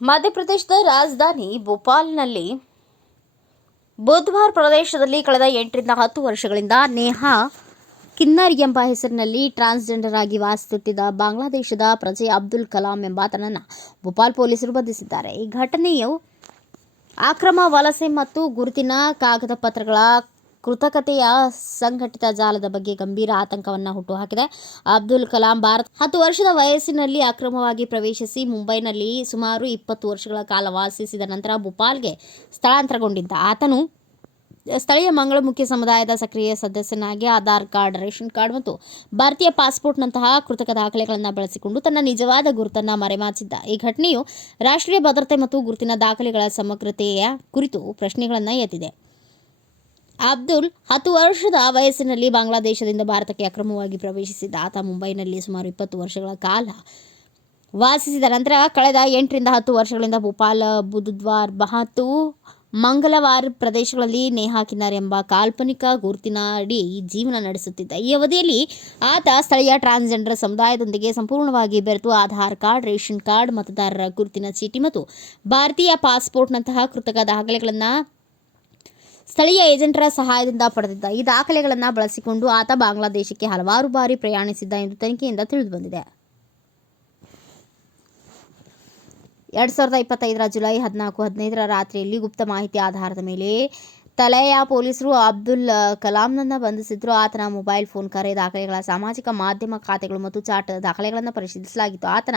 ಮಧ್ಯಪ್ರದೇಶದ ರಾಜಧಾನಿ ಭೋಪಾಲ್ನಲ್ಲಿ ಬುಧವಾರ ಪ್ರದೇಶದಲ್ಲಿ ಕಳೆದ 8 ರಿಂದ 10 ವರ್ಷಗಳಿಂದ ನೇಹಾ ಕಿನ್ನರ್ ಎಂಬ ಹೆಸರಿನಲ್ಲಿ ಟ್ರಾನ್ಸ್ಜೆಂಡರ್ ಆಗಿ ವಾಸಿಸುತ್ತಿದ್ದ ಬಾಂಗ್ಲಾದೇಶದ ಪ್ರಜೆ ಅಬ್ದುಲ್ ಕಲಾಂ ಎಂಬಾತನನ್ನು ಭೋಪಾಲ್ ಪೊಲೀಸರು ಬಂಧಿಸಿದ್ದಾರೆ. ಈ ಘಟನೆಯು ಅಕ್ರಮ ವಲಸೆ ಮತ್ತು ಗುರುತಿನ ಕಾಗದ ಪತ್ರಗಳ ಕೃತಕತೆಯ ಸಂಘಟಿತ ಜಾಲದ ಬಗ್ಗೆ ಗಂಭೀರ ಆತಂಕವನ್ನು ಹುಟ್ಟುಹಾಕಿದೆ. ಅಬ್ದುಲ್ ಕಲಾಂ 10 ವರ್ಷದ ವಯಸ್ಸಿನಲ್ಲಿ ಅಕ್ರಮವಾಗಿ ಪ್ರವೇಶಿಸಿ ಮುಂಬೈನಲ್ಲಿ ಸುಮಾರು 20 ವರ್ಷಗಳ ಕಾಲ ವಾಸಿಸಿದ ನಂತರ ಭೋಪಾಲ್ಗೆ ಸ್ಥಳಾಂತರಗೊಂಡಿದ್ದ ಆತನು ಸ್ಥಳೀಯ ಮಂಗಳಮುಖಿ ಸಮುದಾಯದ ಸಕ್ರಿಯ ಸದಸ್ಯನಾಗಿ ಆಧಾರ್ ಕಾರ್ಡ್, ರೇಷನ್ ಕಾರ್ಡ್ ಮತ್ತು ಭಾರತೀಯ ಪಾಸ್ಪೋರ್ಟ್ನಂತಹ ಕೃತಕ ದಾಖಲೆಗಳನ್ನು ಬಳಸಿಕೊಂಡು ತನ್ನ ನಿಜವಾದ ಗುರುತನ್ನು ಮರೆಮಾಚಿದ್ದ. ಈ ಘಟನೆಯು ರಾಷ್ಟ್ರೀಯ ಭದ್ರತೆ ಮತ್ತು ಗುರುತಿನ ದಾಖಲೆಗಳ ಸಮಗ್ರತೆಯ ಕುರಿತು ಪ್ರಶ್ನೆಗಳನ್ನು ಎತ್ತಿದೆ. ಅಬ್ದುಲ್ 10 ವರ್ಷದ ವಯಸ್ಸಿನಲ್ಲಿ ಬಾಂಗ್ಲಾದೇಶದಿಂದ ಭಾರತಕ್ಕೆ ಅಕ್ರಮವಾಗಿ ಪ್ರವೇಶಿಸಿದ್ದ ಆತ ಮುಂಬೈನಲ್ಲಿ ಸುಮಾರು 20 ವರ್ಷಗಳ ಕಾಲ ವಾಸಿಸಿದ ನಂತರ ಕಳೆದ 8 ರಿಂದ 10 ವರ್ಷಗಳಿಂದ ಭೋಪಾಲ್, ಬುಧವಾರ ಮತ್ತು ಮಂಗಳವಾರ ಪ್ರದೇಶಗಳಲ್ಲಿ ನೇಹಾ ಕಿನ್ನರ್ ಎಂಬ ಕಾಲ್ಪನಿಕ ಗುರುತಿನ ಅಡಿ ಜೀವನ ನಡೆಸುತ್ತಿದ್ದ. ಈ ಅವಧಿಯಲ್ಲಿ ಆತ ಸ್ಥಳೀಯ ಟ್ರಾನ್ಸ್ಜೆಂಡರ್ ಸಮುದಾಯದೊಂದಿಗೆ ಸಂಪೂರ್ಣವಾಗಿ ಬೆರೆತು ಆಧಾರ್ ಕಾರ್ಡ್, ರೇಷನ್ ಕಾರ್ಡ್, ಮತದಾರರ ಗುರುತಿನ ಚೀಟಿ ಮತ್ತು ಭಾರತೀಯ ಪಾಸ್ಪೋರ್ಟ್ನಂತಹ ಕೃತಕ ದಾಖಲೆಗಳನ್ನು ಸ್ಥಳೀಯ ಏಜೆಂಟರ ಸಹಾಯದಿಂದ ಪಡೆದಿದ್ದ. ಈ ದಾಖಲೆಗಳನ್ನು ಬಳಸಿಕೊಂಡು ಆತ ಬಾಂಗ್ಲಾದೇಶಕ್ಕೆ ಹಲವಾರು ಬಾರಿ ಪ್ರಯಾಣಿಸಿದ್ದ ಎಂದು ತನಿಖೆಯಿಂದ ತಿಳಿದುಬಂದಿದೆ. 2025ರ ಜುಲೈ 14-15ರ ರಾತ್ರಿಯಲ್ಲಿ ಗುಪ್ತ ಮಾಹಿತಿ ಆಧಾರದ ಮೇಲೆ ತಲೈಯಾ ಪೊಲೀಸರು ಅಬ್ದುಲ್ ಕಲಾಂನನ್ನು ಬಂಧಿಸಿದ್ರು. ಆತನ ಮೊಬೈಲ್ ಫೋನ್, ಕರೆ ದಾಖಲೆಗಳ, ಸಾಮಾಜಿಕ ಮಾಧ್ಯಮ ಖಾತೆಗಳು ಮತ್ತು ಚಾಟ್ ದಾಖಲೆಗಳನ್ನು ಪರಿಶೀಲಿಸಲಾಗಿತ್ತು. ಆತನ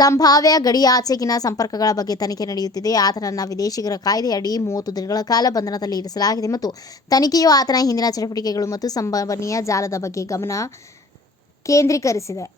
ಸಂಭಾವ್ಯ ಗಡಿಯಾಚೆಗಿನ ಸಂಪರ್ಕಗಳ ಬಗ್ಗೆ ತನಿಖೆ ನಡೆಯುತ್ತಿದೆ. ಆತನನ್ನು ವಿದೇಶಿಗರ ಕಾಯ್ದೆಯಡಿ 30 ದಿನಗಳ ಕಾಲ ಬಂಧನದಲ್ಲಿ ಇರಿಸಲಾಗಿದೆ ಮತ್ತು ತನಿಖೆಯು ಆತನ ಹಿಂದಿನ ಚಟುವಟಿಕೆಗಳು ಮತ್ತು ಸಂಭವನೀಯ ಜಾಲದ ಬಗ್ಗೆ ಗಮನ ಕೇಂದ್ರೀಕರಿಸಿದೆ.